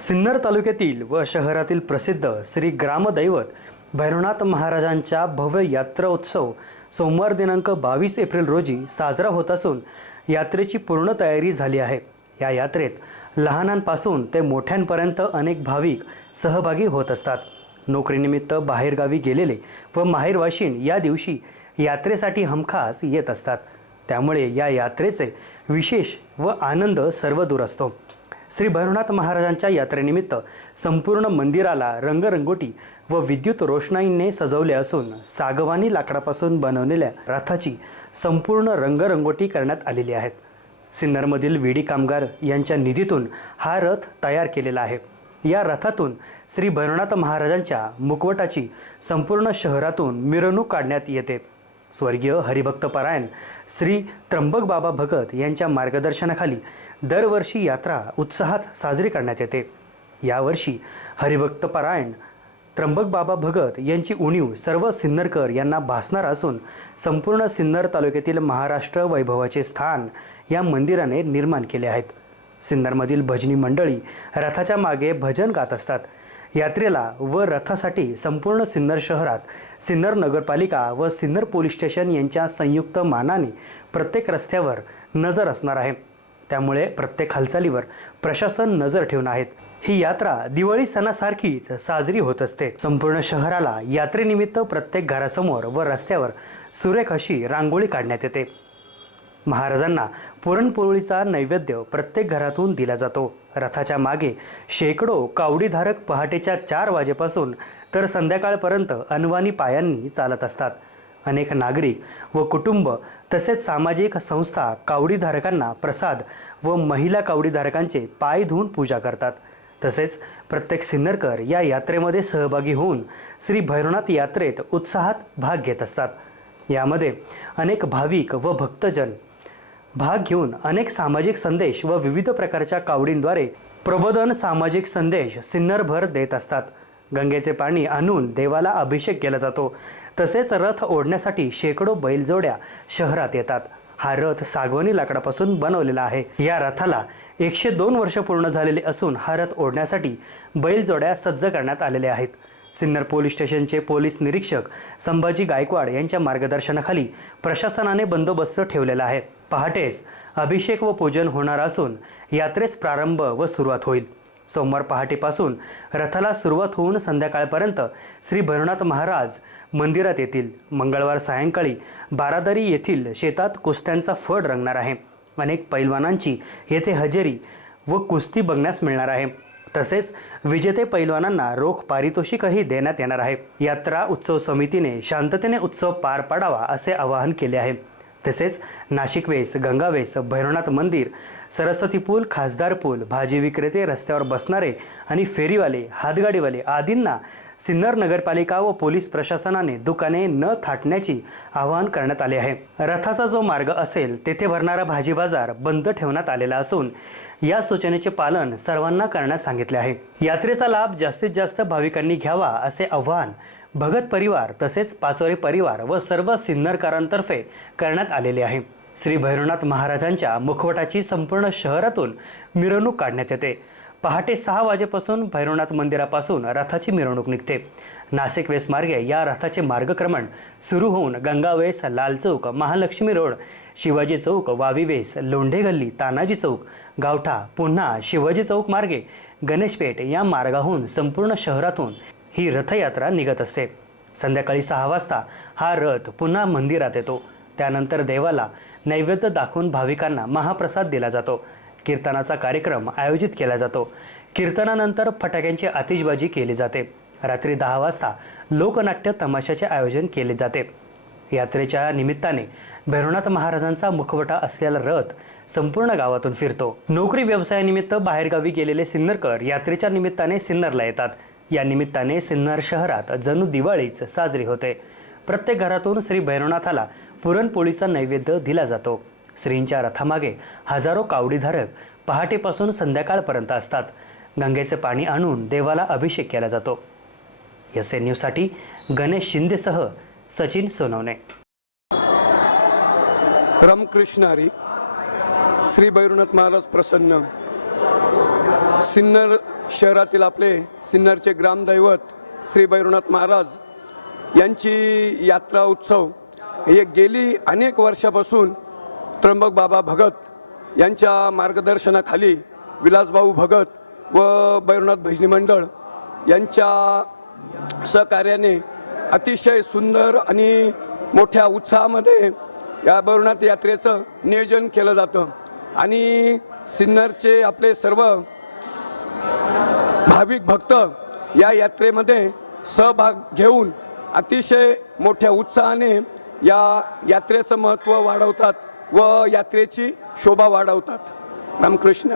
सिन्नर तालुक्यातील व शहरातील प्रसिद्ध श्री ग्रामदैवत भैरवनाथ महाराजांच्या भव्य यात्रा उत्सव सोमवार दिनांक बावीस एप्रिल रोजी साजरा होत असून यात्रेची पूर्ण तयारी झाली आहे. या यात्रेत लहानांपासून ते मोठ्यांपर्यंत अनेक भाविक सहभागी होत असतात. नोकरीनिमित्त बाहेरगावी गेलेले व माहेरवाशीण या दिवशी यात्रेसाठी हमखास येत असतात. त्यामुळे या यात्रेचे विशेष व आनंद सर्वदूर असतो. श्री भैरवनाथ महाराजांच्या यात्रेनिमित्त संपूर्ण मंदिराला रंगरंगोटी व विद्युत रोषणाईने सजवले असून सागवानी लाकडापासून बनवलेल्या रथाची संपूर्ण रंगरंगोटी करण्यात आलेली आहेत. सिन्नरमधील विडी कामगार यांच्या निधीतून हा रथ तयार केलेला आहे. या रथातून श्री भैरवनाथ महाराजांच्या मुखवटाची संपूर्ण शहरातून मिरवणूक काढण्यात येते. स्वर्गीय हरिभक्तपरायण श्री त्र्यंबक बाबा भगत यांच्या मार्गदर्शनाखाली दरवर्षी यात्रा उत्साहात साजरी करण्यात येते. यावर्षी हरिभक्तपरायण त्र्यंबक बाबा भगत यांची उणीव सर्व सिन्नरकर यांना भासणार असून संपूर्ण सिन्नर तालुक्यातील महाराष्ट्र वैभवाचे स्थान या मंदिराने निर्माण केले आहेत. सिन्नरमधील भजनी मंडळी रथाच्या मागे भजन गात असतात. यात्रेला व रथासाठी संपूर्ण सिन्नर शहरात सिन्नर नगरपालिका व सिन्नर पोलीस स्टेशन यांच्या संयुक्त मानाने प्रत्येक रस्त्यावर नजर असणार आहे. त्यामुळे प्रत्येक हालचालीवर प्रशासन नजर ठेवून आहेत ही यात्रा दिवाळी सणासारखीच साजरी होत असते. संपूर्ण शहराला यात्रेनिमित्त प्रत्येक घरासमोर व रस्त्यावर सुरेख अशी रांगोळी काढण्यात येते. महाराजांना पुरणपोळीचा नैवेद्य प्रत्येक घरातून दिला जातो. रथाच्या मागे शेकडो कावडीधारक पहाटेच्या चार वाजेपासून तर संध्याकाळपर्यंत अनवानी पायांनी चालत असतात. अनेक नागरिक व कुटुंब तसेच सामाजिक संस्था कावडीधारकांना प्रसाद व महिला कावडीधारकांचे पाय धुवून पूजा करतात. तसेच प्रत्येक सिन्नरकर या यात्रेमध्ये सहभागी होऊन श्री भैरवनाथ यात्रेत उत्साहात भाग घेत असतात. यामध्ये अनेक भाविक व भक्तजन भाग घेऊन अनेक सामाजिक संदेश व विविध प्रकारच्या कावडींद्वारे प्रबोधन सामाजिक संदेश सिन्नरभर देत असतात. गंगेचे पाणी आणून देवाला अभिषेक केला जातो. तसेच रथ ओढण्यासाठी शेकडो बैलजोड्या शहरात येतात. हा रथ सागवानी लाकडापासून बनवलेला आहे. या रथाला एकशे दोन वर्ष पूर्ण झालेले असून हा रथ ओढण्यासाठी बैलजोड्या सज्ज करण्यात आलेल्या आहेत. सिन्नर पोलीस स्टेशनचे पोलीस निरीक्षक संभाजी गायकवाड यांच्या मार्गदर्शनाखाली प्रशासनाने बंदोबस्त ठेवलेला आहे. पहाटेस अभिषेक व पूजन होणार असून यात्रेस प्रारंभ व सुरुवात होईल. सोमवार पहाटेपासून रथाला सुरुवात होऊन संध्याकाळपर्यंत श्री भरनाथ महाराज मंदिरात येतील. मंगळवार सायंकाळी बारादरी येथील शेतात कुस्त्यांचा फड रंगणार आहे. अनेक पैलवानांची येथे हजेरी व कुस्ती बघण्यास मिळणार आहे. तसेच विजेते पैलवानांना रोख पारितोषिकही देण्यात येणार आहे. यात्रा उत्सव समितीने शांततेने उत्सव पार पाडावा असे आवाहन केले आहे. तसेच नाशिक वेस गंगावेस भैरवनाथ मंदिर सरस्वती पूल खासदार पूल भाजी विक्रेते रस्त्यावर बसणारे आणि फेरीवाले हातगाडीवाले आदींना सिन्नर नगरपालिका व पोलीस प्रशासनाने दुकाने न थाटण्याची आवाहन करण्यात आले आहे. रथाचा जो मार्ग असेल तेथे भरणारा भाजी बाजार बंद ठेवण्यात आलेला असून या सूचनेचे पालन सर्वांना करण्यास सांगितले आहे. यात्रेचा लाभ जास्तीत जास्त भाविकांनी घ्यावा असे आव्हान भगत परिवार तसेच पाचोरे परिवार व सर्व सिन्नरकरांतर्फे करण्यात आलेले आहे. श्री भैरवनाथ महाराजांच्या मुखवटाची संपूर्ण शहरातून मिरवणूक काढण्यात येते. पहाटे सहा वाजेपासून भैरवनाथ मंदिरापासून रथाची मिरवणूक निघते. नाशिक वेसमार्गे या रथाचे मार्गक्रमण सुरू होऊन गंगावेस लाल चौक महालक्ष्मी रोड शिवाजी चौक वावी वेस लोंढे गल्ली तानाजी चौक गावठा पुन्हा शिवाजी चौक मार्गे गणेशपेठ या मार्गाहून संपूर्ण शहरातून ही रथयात्रा निघत असते. संध्याकाळी सहा वाजता हा रथ पुन्हा मंदिरात येतो. त्यानंतर देवाला नैवेद्य दाखवून भाविकांना महाप्रसाद दिला जातो. कीर्तनाचा कार्यक्रम आयोजित केला जातो. कीर्तनानंतर फटाक्यांची आतिषबाजी केली जाते. रात्री दहा वाजता लोकनाट्य तमाशाचे आयोजन केले जाते. यात्रेच्या निमित्ताने भैरवनाथ महाराजांचा मुखवटा असलेला रथ संपूर्ण गावातून फिरतो. नोकरी व्यवसायानिमित्त बाहेरगावी गेलेले सिन्नरकर यात्रेच्या निमित्ताने सिन्नरला येतात. या निमित्ताने सिन्नर शहरात जणू दिवाळीच साजरी होते. प्रत्येक घरातून श्री भैरवनाथाला पुरणपोळीचा नैवेद्य दिला जातो. श्रींच्या रथामागे हजारो कावडीधारक पहाटेपासून संध्याकाळपर्यंत असतात. गंगेचे पाणी आणून देवाला अभिषेक केला जातो. एस एन न्यूजसाठी गणेश शिंदेसह सचिन सोनवणे. रमकृष्णारी श्री भैरवनाथ महाराज प्रसन्न. सिन्नर शहरातील आपले सिन्नरचे ग्रामदैवत श्री भैरवनाथ महाराज यांची यात्रा उत्सव हे गेली अनेक वर्षापासून त्र्यंबक बाबा भगत यांच्या मार्गदर्शनाखाली विलासभाऊ भगत व भैरवनाथ भजनी मंडळ यांच्या सहकार्याने अतिशय सुंदर आणि मोठ्या उत्साहामध्ये या भैरवनाथ यात्रेचं नियोजन केलं जातं. आणि सिन्नरचे आपले सर्व भाविक भक्त या यात्रेमध्ये सहभाग घेऊन अतिशय मोठ्या उत्साहाने या यात्रेचं महत्त्व वाढवतात व यात्रेची शोभा वाढवतात. रामकृष्ण.